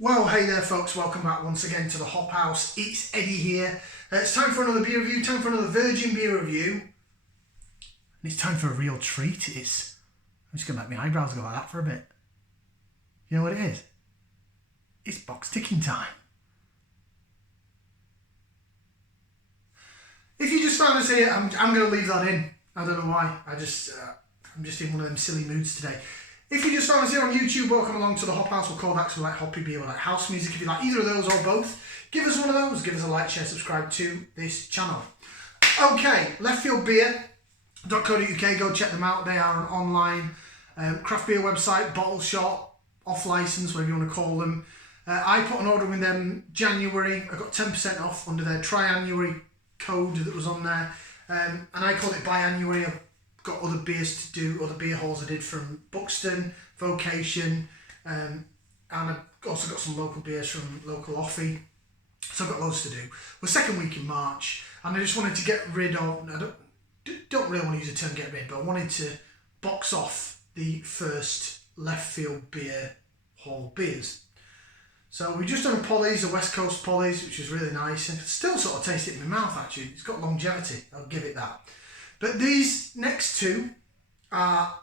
Well, hey there folks, welcome back once again to the Hop House. It's Eddie here. It's time for another beer review, time for another virgin beer review. And it's time for a real treat. I'm just going to let my eyebrows go like that for a bit. You know what it is? It's box ticking time. If you just found us here, I'm going to leave that in. I don't know why. I'm just in one of them silly moods today. If you just found us here on YouTube, welcome along to the Hop House. We're called actually like hoppy beer, we like house music. If you like either of those or both, give us one of those. Give us a like, share, subscribe to this channel. Okay, leftfieldbeer.co.uk. Go check them out. They are an online craft beer website, bottle shop, off license, whatever you want to call them. I put an order with them January. I got 10% off under their triannuary code that was on there, and I called it biannuary. I've got other beers to do, other beer hauls I did from Buxton, Vocation, and I've also got some local beers from local Offie, so I've got loads to do. We're second week in March, and I just wanted to get rid of, I don't really want to use the term get rid, but I wanted to box off the first Leftfield Beer Haul beers. So we've just done a Polly's, a West Coast Polly's, which is really nice, and still sort of taste it in my mouth actually. It's got longevity, I'll give it that. But these next two are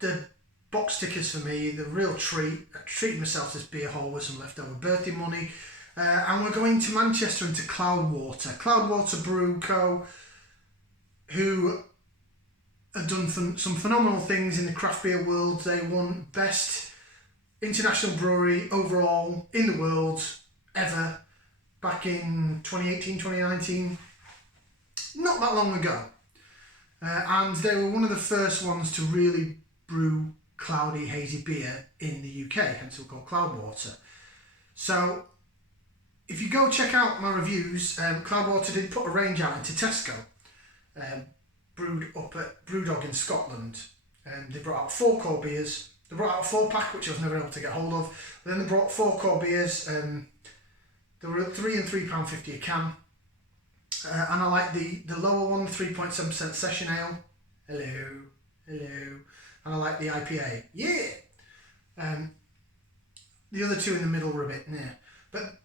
the box tickers for me, the real treat. I treated myself to this beer haul with some leftover birthday money. And we're going to Manchester and to Cloudwater. Cloudwater Brew Co., who have done some phenomenal things in the craft beer world. They won Best International Brewery overall in the world ever back in 2018, 2019. Not that long ago. And they were one of the first ones to really brew cloudy, hazy beer in the UK, hence we're called Cloudwater. So, if you go check out my reviews, Cloudwater did put a range out into Tesco, brewed up at Brewdog in Scotland. They brought out 4 core beers. They brought out a 4-pack, which I was never able to get hold of. Then they brought 4 core beers. They were at £3 and £3.50 a can. And I like the lower one, 3.7% session ale. Hello. And I like the IPA. Yeah! The other two in the middle were a bit near. But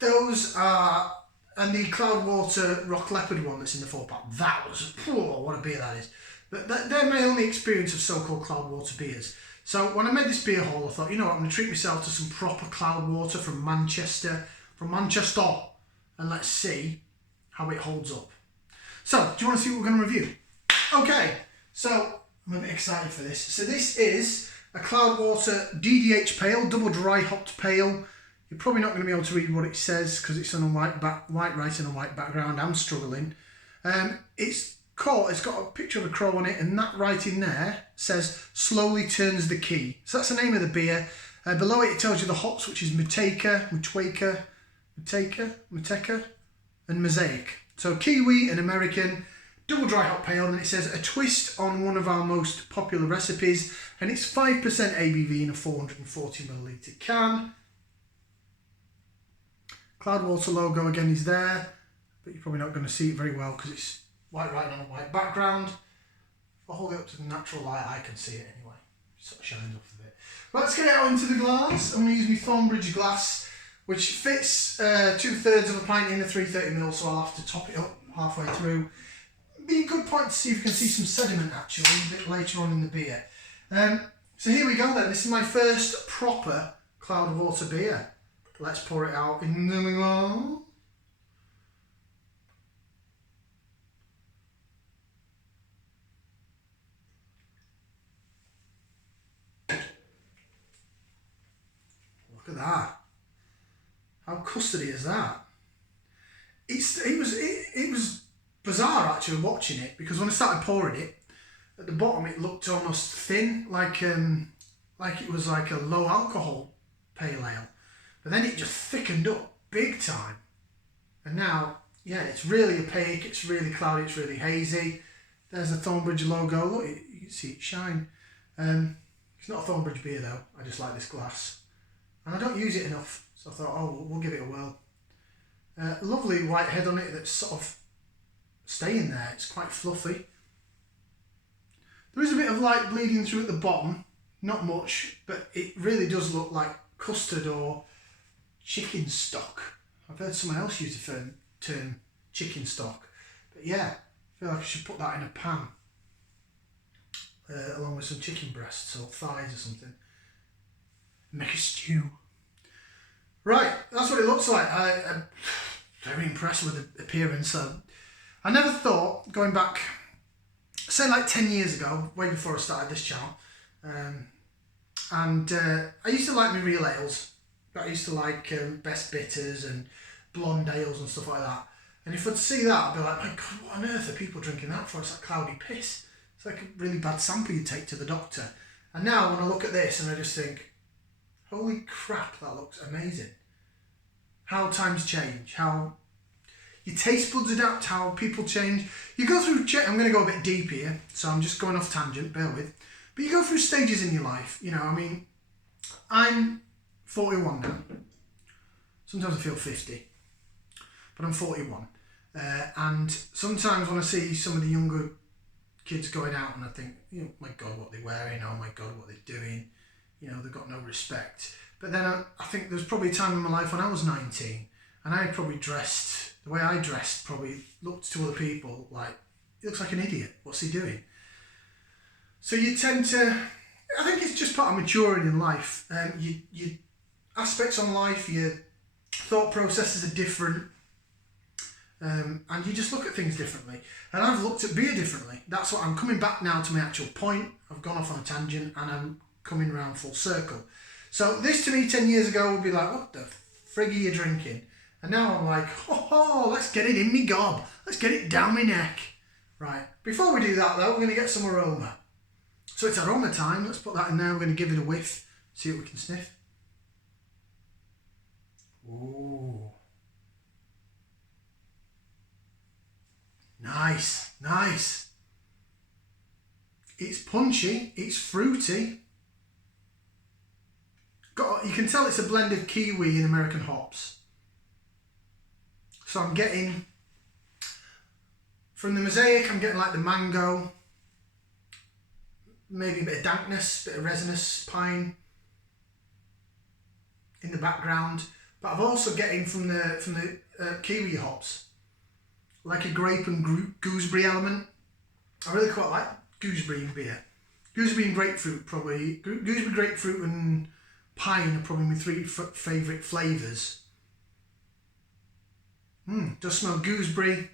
those are... And the Cloudwater Rock Leopard one that's in the 4-pack. That was... what a beer that is. But they're my only experience of so-called Cloudwater beers. So when I made this beer haul, I thought, you know what, I'm going to treat myself to some proper Cloudwater from Manchester. And let's see how it holds up. So, do you want to see what we're going to review? Okay, so I'm a bit excited for this. So this is a Cloudwater DDH Pale, double dry hopped pale. You're probably not going to be able to read what it says because it's on a white writing on a white background. I'm struggling. It's got a picture of a crow on it, and that writing there says slowly turns the key. So that's the name of the beer. Below it tells you the hops, which is Mouteka, and Mosaic. So Kiwi and American, double dry hop pale, and it says a twist on one of our most popular recipes, and it's 5% ABV in a 440ml can. Cloudwater logo again is there, but you're probably not going to see it very well because it's white writing on a white background. If I hold it up to the natural light, I can see it anyway. It sort of shines off a bit. Well, let's get it out into the glass. I'm going to use my Thornbridge glass, which fits 2/3 of a pint in a 330ml, so I'll have to top it up halfway through. Be a good point to see if you can see some sediment actually a bit later on in the beer. So here we go then. This is my first proper Cloudwater beer. Let's pour it out in the glass. Look at that. How custardy is that? It was bizarre actually watching it, because when I started pouring it, at the bottom it looked almost thin, like it was like a low alcohol pale ale. But then it just thickened up big time. And now, yeah, it's really opaque, it's really cloudy, it's really hazy. There's the Thornbridge logo. Look, you can see it shine. It's not a Thornbridge beer though. I just like this glass. And I don't use it enough. So I thought, oh, we'll give it a whirl. Lovely white head on it that's sort of staying there. It's quite fluffy. There is a bit of light bleeding through at the bottom. Not much, but it really does look like custard or chicken stock. I've heard someone else use the term chicken stock. But yeah, I feel like I should put that in a pan. Along with some chicken breasts or thighs or something. Make a stew. Right, that's what it looks like. I'm very impressed with the appearance. I never thought, going back, say like 10 years ago, way before I started this channel, I used to like my real ales. I used to like Best Bitters and Blonde Ales and stuff like that. And if I'd see that, I'd be like, my God, what on earth are people drinking that for? It's like cloudy piss. It's like a really bad sample you take to the doctor. And now when I look at this and I just think, holy crap, that looks amazing. How times change, how your taste buds adapt, how people change. You go through, I'm going to go a bit deep here, so I'm just going off tangent, bear with. But you go through stages in your life, you know, I mean, I'm 41 now. Sometimes I feel 50, but I'm 41. And sometimes when I see some of the younger kids going out and I think, you know, my God, what they're wearing, oh my God, what they're doing, you know, they've got no respect. But then I think there's probably a time in my life when I was 19 and I probably dressed, the way I dressed probably looked to other people like, he looks like an idiot, what's he doing? So you tend to, I think it's just part of maturing in life. Your aspects on life, your thought processes are different. And you just look at things differently. And I've looked at beer differently. That's what I'm coming back now to my actual point. I've gone off on a tangent and I'm coming around full circle. So this to me 10 years ago would be like, what the frig are you drinking? And now I'm like, oh, let's get it in me gob. Let's get it down my neck. Right. Before we do that though, we're going to get some aroma. So it's aroma time. Let's put that in there. We're going to give it a whiff. See what we can sniff. Ooh. Nice, nice. It's punchy, it's fruity. You can tell it's a blend of kiwi and American hops. So I'm getting, from the Mosaic, I'm getting like the mango, maybe a bit of dankness, a bit of resinous pine in the background. But I'm also getting from the kiwi hops, like a grape and gooseberry element. I really quite like gooseberry in beer. Gooseberry and grapefruit probably. Gooseberry, grapefruit and pine are probably my three favourite flavours. Does smell gooseberry,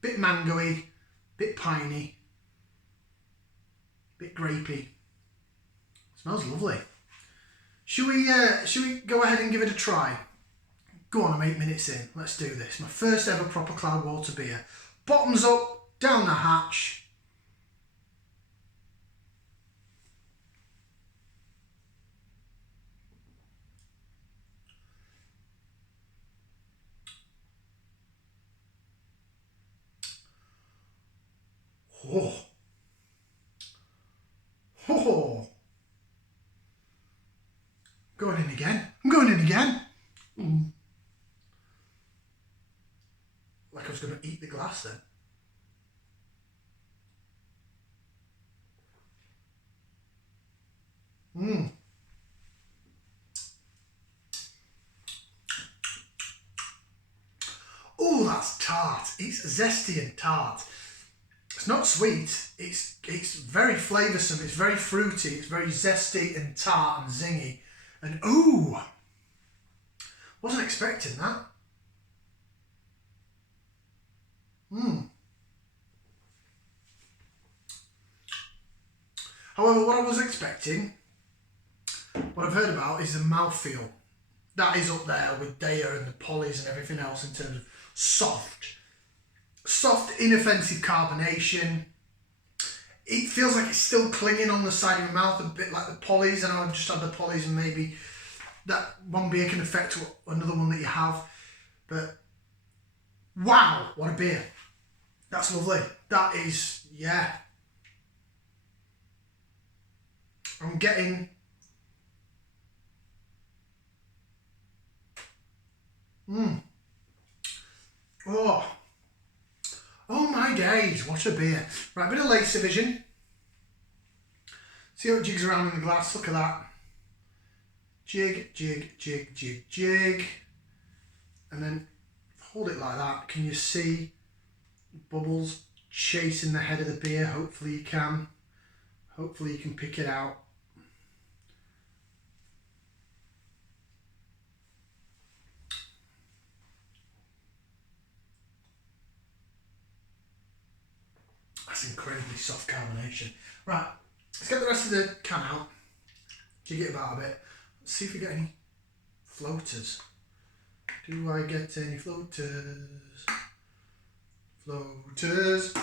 bit mangoey, bit piney, bit grapey. Smells lovely. Should we go ahead and give it a try? Go on, I'm 8 minutes in. Let's do this. My first ever proper Cloudwater beer. Bottoms up, down the hatch. Oh. Oh. Going in again. I'm going in again. Like I was going to eat the glass then. Oh, that's tart. It's zesty and tart. It's not sweet. It's very flavoursome. It's very fruity. It's very zesty and tart and zingy. And ooh, wasn't expecting that. However, what I was expecting, what I've heard about, is the mouthfeel. That is up there with Daya and the Pollies and everything else in terms of soft, inoffensive carbonation. It feels like it's still clinging on the side of your mouth, a bit like the Pollies. And I've just had the Pollies, and maybe that one beer can affect another one that you have. But wow, what a beer. That's lovely. That is, yeah. I'm getting Oh my days, what a beer. Right, a bit of lace division. See how it jigs around in the glass, look at that. jig, jig, jig, jig, jig, and then hold it like that. Can you see bubbles chasing the head of the beer? Hopefully you can. Hopefully you can pick it out. That's incredibly soft carbonation. Right, let's get the rest of the can out. Jig it about a bit. Let's see if we get any floaters. Do I get any floaters? Floaters.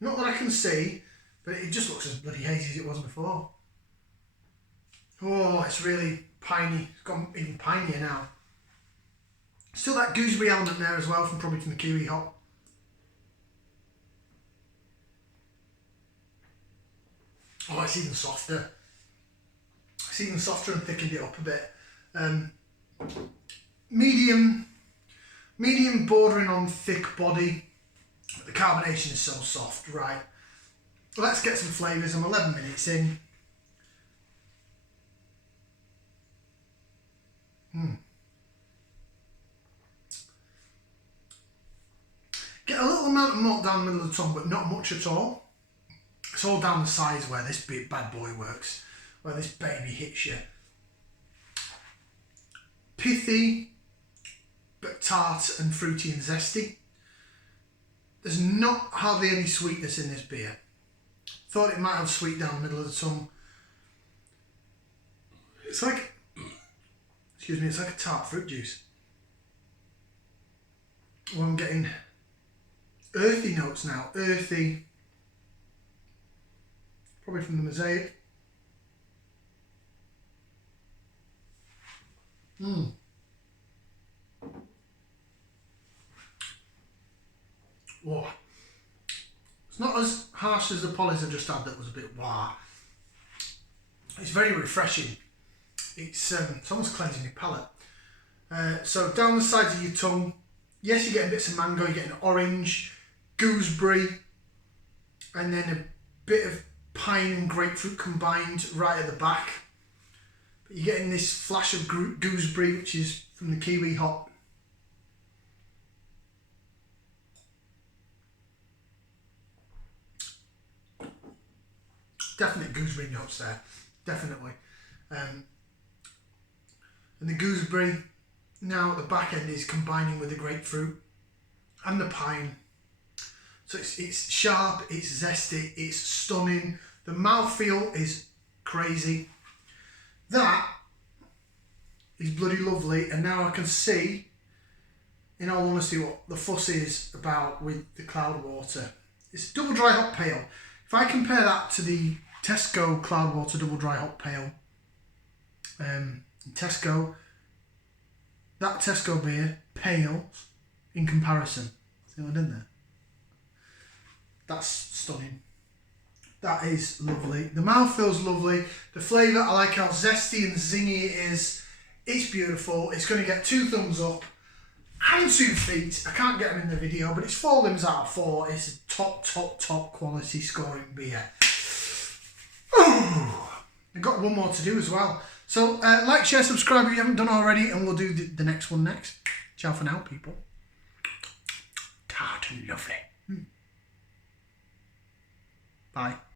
Not that I can see, but it just looks as bloody hazy as it was before. Oh, it's really piney. It's gone even pinier now. Still that gooseberry element there as well, probably from the kiwi hop. Oh, it's even softer. It's even softer and thickened it up a bit. Medium bordering on thick body. But the carbonation is so soft. Right. Let's get some flavours. I'm 11 minutes in. Get a little amount of malt down the middle of the tongue, but not much at all. It's all down the sides where this big bad boy works, where this baby hits you. Pithy, but tart and fruity and zesty. There's not hardly any sweetness in this beer. Thought it might have sweet down the middle of the tongue. It's like, excuse me, it's like a tart fruit juice. Well, I'm getting earthy notes now. Earthy. Probably from the Mosaic. Whoa. It's not as harsh as the Polly's I just had that was a bit wah. It's very refreshing. It's almost cleansing your palate. So down the sides of your tongue, yes, you're getting bits of mango, you're getting orange, gooseberry, and then a bit of pine and grapefruit combined right at the back. But you're getting this flash of gooseberry, which is from the kiwi hop. Definite gooseberry notes there, definitely. And the gooseberry now at the back end is combining with the grapefruit and the pine. So it's sharp, it's zesty, it's stunning. The mouthfeel is crazy. That is bloody lovely, and now I can see, in all honesty, what the fuss is about with the Cloudwater. It's double dry hop pale. If I compare that to the Tesco Cloudwater double dry hop pale, Tesco, that Tesco beer pales in comparison. See what I did there? That's stunning. That is lovely. The mouth feels lovely. The flavour, I like how zesty and zingy it is. It's beautiful. It's going to get 2 thumbs up and 2 feet. I can't get them in the video, but it's 4 limbs out of 4. It's a top quality scoring beer. I've got one more to do as well. So like, share, subscribe if you haven't done already, and we'll do the next one next. Ciao for now, people. Tart and lovely. Bye.